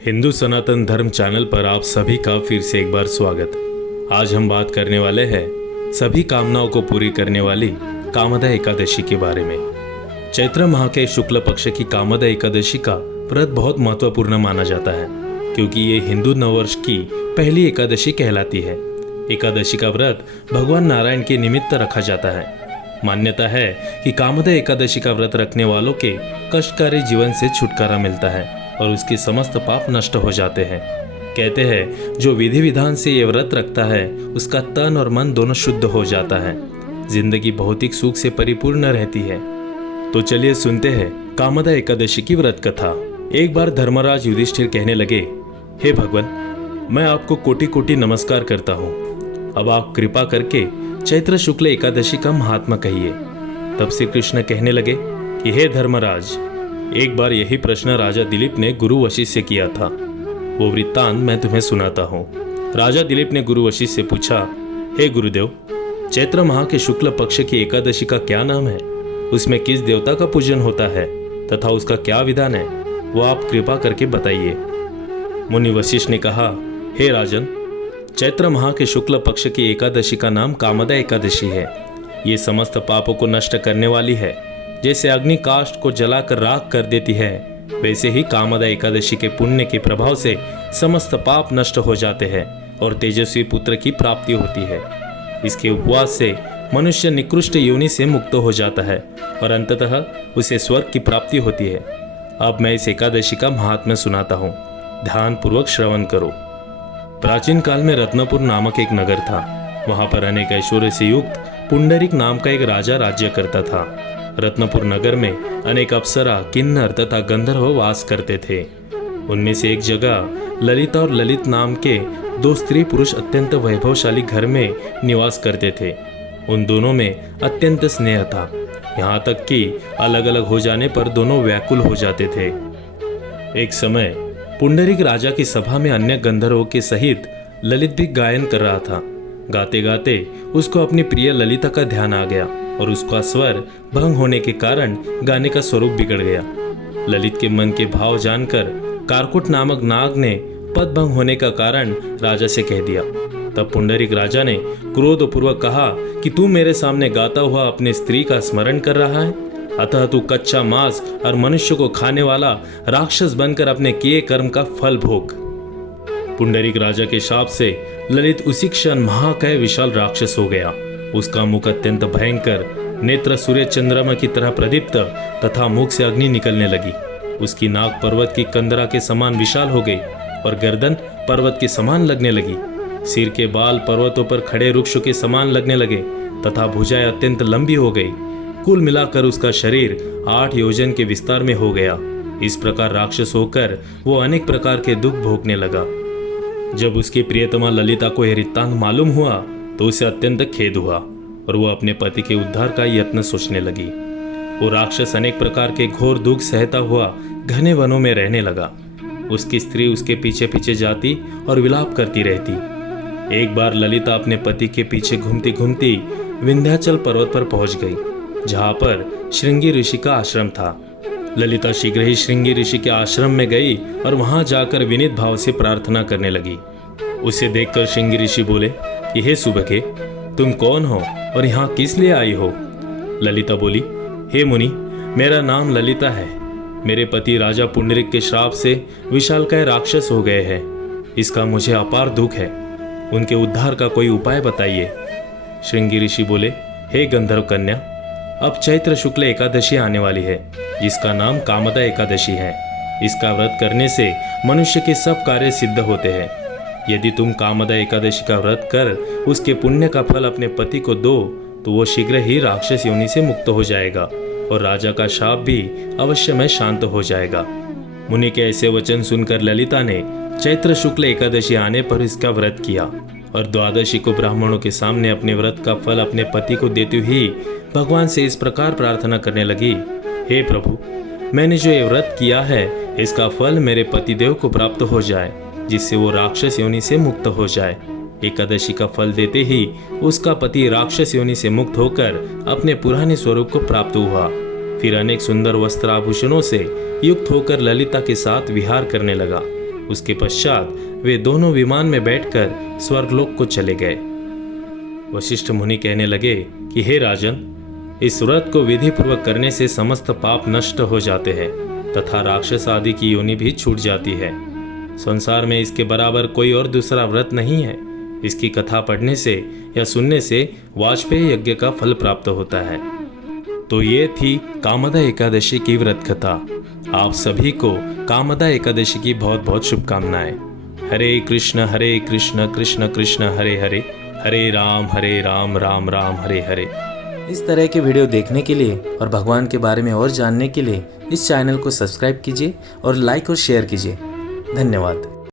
हिंदू सनातन धर्म चैनल पर आप सभी का फिर से एक बार स्वागत। आज हम बात करने वाले हैं सभी कामनाओं को पूरी करने वाली कामदा एकादशी के बारे में। चैत्र माह के शुक्ल पक्ष की कामदा एकादशी का व्रत बहुत महत्वपूर्ण माना जाता है, क्योंकि ये हिंदू नववर्ष की पहली एकादशी कहलाती है। एकादशी का व्रत भगवान नारायण के निमित्त रखा जाता है। मान्यता है कि कामदा एकादशी का व्रत रखने वालों के कष्टकारी जीवन से छुटकारा मिलता है और उसके समस्त पाप नष्ट हो जाते हैं। कहते हैं जो विधि विधान से ये व्रत रखता है उसका तन और मन दोनों शुद्ध हो जाता है, जिंदगी भौतिक सुख से परिपूर्ण रहती है। तो चलिए सुनते हैं कामदा एकादशी की व्रत कथा। एक बार धर्मराज युधिष्ठिर कहने लगे, हे भगवान, मैं आपको कोटि कोटि नमस्कार करता हूँ। अब आप कृपा करके चैत्र शुक्ल एकादशी का महात्मा कहिए। तब श्री कृष्ण कहने लगे कि हे धर्मराज, एक बार यही प्रश्न राजा दिलीप ने गुरु वशिष्ठ से किया था। वो वृत्तांत मैं तुम्हें सुनाता हूँ। राजा दिलीप ने गुरु वशिष्ठ से पूछा, हे गुरुदेव, चैत्र माह के शुक्ल पक्ष की एकादशी का क्या नाम है? उसमें किस देवता का पूजन होता है तथा उसका क्या विधान है, वो आप कृपा करके बताइए। मुनि वशिष्ठ ने कहा, हे राजन, चैत्र माह के शुक्ल पक्ष की एकादशी का नाम कामदा एकादशी है। ये समस्त पापों को नष्ट करने वाली है। जैसे अग्नि काष्ठ को जलाकर राख कर देती है, वैसे ही कामदा एकादशी के पुण्य के प्रभाव से समस्त पाप नष्ट हो जाते हैं और तेजस्वी पुत्र की प्राप्ति होती है। इसके उपवास से मनुष्य निकृष्ट योनि से मुक्त हो जाता है और अंततः उसे स्वर्ग की प्राप्ति होती है। अब मैं इस एकादशी का महात्म्य सुनाता हूँ, ध्यान पूर्वक श्रवण करो। प्राचीन काल में रत्नपुर नामक एक नगर था। वहां पर अनेक ऐश्वर्य से युक्त पुंडरीक नाम का एक राजा राज्य करता था। रत्नपुर नगर में अनेक अप्सरा, किन्नर तथा गंधर्व वास करते थे। उनमें से एक जगह ललिता और ललित नाम के दो स्त्री पुरुष अत्यंत वैभवशाली घर में निवास करते थे। उन दोनों में अत्यंत स्नेह था, यहाँ तक कि अलग अलग हो जाने पर दोनों व्याकुल हो जाते थे। एक समय पुंडरीक राजा की सभा में अन्य गंधर्वों के सहित ललित भी गायन कर रहा था। गाते गाते उसको अपनी प्रिय ललिता का ध्यान आ गया और उसका स्वर भंग होने के कारण गाने का स्वरूप बिगड़ गया। ललित के मन के भाव जानकर कारकुट नामक नाग ने पद भंग होने का कारण राजा से कह दिया। तब पुंडरीक राजा ने क्रोधपूर्वक कहा कि तू मेरे सामने गाता हुआ अपनी स्त्री का स्मरण कर रहा है, अतः तू कच्चा मांस और मनुष्य को खाने वाला राक्षस बनकर अपने किए कर्म का फल भोग। पुंडरीक राजा के शाप से ललित उसी क्षण महाकाय विशाल राक्षस हो गया। उसका मुख अत्यंत भयंकर, नेत्र सूर्य चंद्रमा की तरह प्रदीप्त तथा मुख से अग्नि निकलने लगी। उसकी नाक पर्वत की कंदरा के समान विशाल हो गई और गर्दन पर्वत के समान लगने लगी। सिर के बाल पर्वतों पर खड़े वृक्षों के समान लगने लगे तथा भुजाएं अत्यंत लंबी हो गई। कुल मिलाकर उसका शरीर 8 योजन के विस्तार में हो गया। इस प्रकार राक्षस होकर वो अनेक प्रकार के दुख भोगने लगा। जब उसकी प्रियतमा ललिता को यह वृत्तांत मालूम हुआ तो उसे अत्यंत खेद हुआ और वो अपने पति के उद्धार का यत्न सोचने लगी। वो राक्षस अनेक प्रकार के घोर दुख सहता हुआ घने वनों में रहने लगा। उसकी स्त्री उसके पीछे पीछे जाती और विलाप करती रहती। एक बार ललिता अपने पति के पीछे घूमती घूमती विंध्याचल पर्वत पर पहुंच गई, जहां पर श्रृंगी ऋषि का आश्रम था। ललिता शीघ्र ही श्रृंगी ऋषि के आश्रम में गई और वहां जाकर विनीत भाव से प्रार्थना करने लगी। उसे देखकर श्रृंगी ऋषि बोले कि हे सुबके, तुम कौन हो और यहाँ किस लिए आई हो? ललिता बोली, हे मुनि, मेरा नाम ललिता है। मेरे पति राजा पुंडरीक के श्राप से विशालकाय राक्षस हो गए हैं। इसका मुझे अपार दुख है। उनके उद्धार का कोई उपाय बताइए। श्रृंगी ऋषि बोले, हे गंधर्व कन्या, अब चैत्र शुक्ल एकादशी आने वाली है, जिसका नाम कामदा एकादशी है। इसका व्रत करने से मनुष्य के सब कार्य सिद्ध होते हैं। यदि तुम कामदा एकादशी का व्रत कर उसके पुण्य का फल अपने पति को दो तो वो शीघ्र ही राक्षस योनि से मुक्त हो जाएगा और राजा का शाप भी अवश्य में शांत हो जाएगा। मुनि के ऐसे वचन सुनकर ललिता ने चैत्र शुक्ल एकादशी आने पर इसका व्रत किया और द्वादशी को ब्राह्मणों के सामने अपने व्रत का फल अपने पति को देती हुई भगवान से इस प्रकार प्रार्थना करने लगी, हे प्रभु, मैंने जो ये व्रत किया है इसका फल मेरे पतिदेव को प्राप्त हो जाए, जिससे वो राक्षस योनि से मुक्त हो जाए। एकादशी का फल देते ही उसका पति राक्षस योनि से मुक्त होकर अपने पुराने स्वरूप को प्राप्त हुआ। फिर अनेक सुंदर वस्त्र आभूषणों से युक्त होकर ललिता के साथ विहार करने लगा। उसके पश्चात वे दोनों विमान में बैठकर स्वर्गलोक को चले गए। वशिष्ठ मुनि कहने लगे कि हे राजन, इस व्रत को विधि पूर्वक करने से समस्त पाप नष्ट हो जाते हैं तथा राक्षस आदि की योनि भी छूट जाती है। संसार में इसके बराबर कोई और दूसरा व्रत नहीं है। इसकी कथा पढ़ने से या सुनने से वाजपेयी यज्ञ का फल प्राप्त होता है। तो ये थी कामदा एकादशी की व्रत कथा। आप सभी को कामदा एकादशी की बहुत बहुत शुभकामनाएं। हरे कृष्ण कृष्ण कृष्ण हरे हरे, हरे राम राम राम हरे हरे। इस तरह के वीडियो देखने के लिए और भगवान के बारे में और जानने के लिए इस चैनल को सब्सक्राइब कीजिए और लाइक और शेयर कीजिए। धन्यवाद।